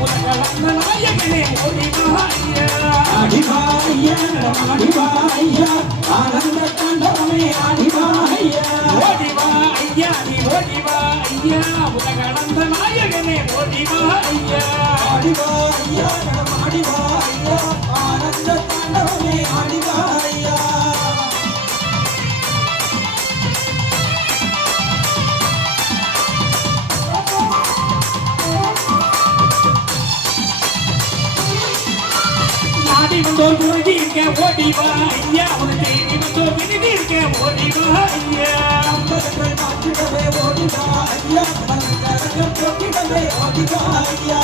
உலகளந்த நாயகனே ஓடிவா ஐயா ஆடிவா ஐயா ஆடிவா ஐயா ஆனந்த தாண்டவமே ஆடிவா ஐயா ஓடிவா ஐயா நீ ஓடிவா ஐயா உலகளந்த நாயகனே ஓடிவா ஐயா ஆடிவா ஐயா ஆடிவா ஐயா ஆனந்த தாண்டவமே ஆடிவா ஐயா நாடி வந்தோர் குருதி இருக்க ஓடிவா ஐயா உன தேடி வந்தோர் விருதி இருக்க ஓடிவா ஐயா அம்பலங்கள் மாற்றிடவே ஓடிவா ஐயா மனக்கரங்கள் தொட்டிடவே ஓடிவா ஐயா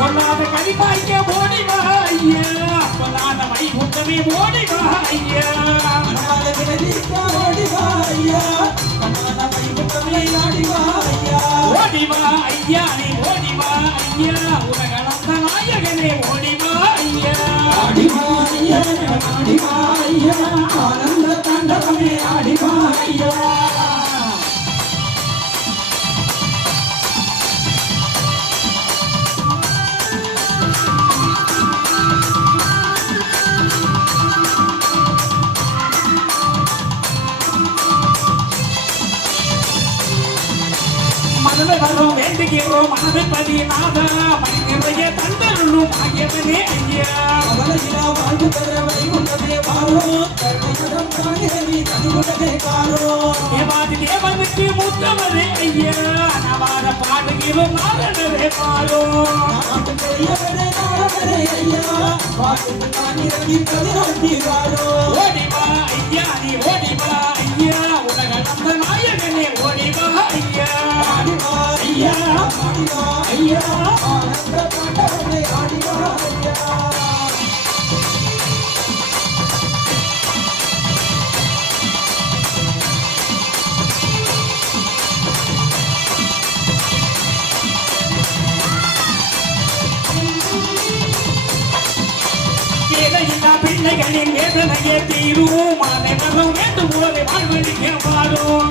பொல்லாத கலிபாய்க்க ஓடிவா ஐயா பொல்லாத மணி முத்தமே ஓடிவா ஐயா மனால வினதிக்க ஓடிவா ஐயா மனால வைபவமே ஆடிவா ஐயா ஓடிவா ஐயா நீ ஓடிவா ஐயா உலகளந்த நாயகனே ஓடிவா ஐயா ஆடிவா ஐயா ஆடிவா ஐயா ஆனந்த தாண்டவமே ஆடிவா ஐயா மனதை வரும் வேண்டுகிறோம் மனதை பதினாதா மணி நிறைய தந்தருளும் ஆகியவனே ஐயா அவளையிலா வாழ்வு பெற வைகுண்டமே வாரோ கருணையுடன் காணிரவி கனிவுடனே காரோ ஏமாதி தேவனுக்கு மூத்தவரே ஐயா நவாத பாடுகிறோம் நாரணரே பாரோ நாட்டு பெரியவரே நாரணரே ஐயா வாழ்வு காணிரவி கதிரொட்டி வாரோ ஓடிவா ஐயா நீ ஓடிவா ஐயா உலகளந்த நாயகனே ஓடிவா ஐயா ஆடிவா ஐயா ஆடிவா ஐயா ஆனந்த தாண்டவமே ஆடிவா ஐயா வேலையில்லா பிள்ளைகளின் வேதனையே தீரும் மாலை வரம் வேண்டும் போது வாழ்வழிக்க மாறும்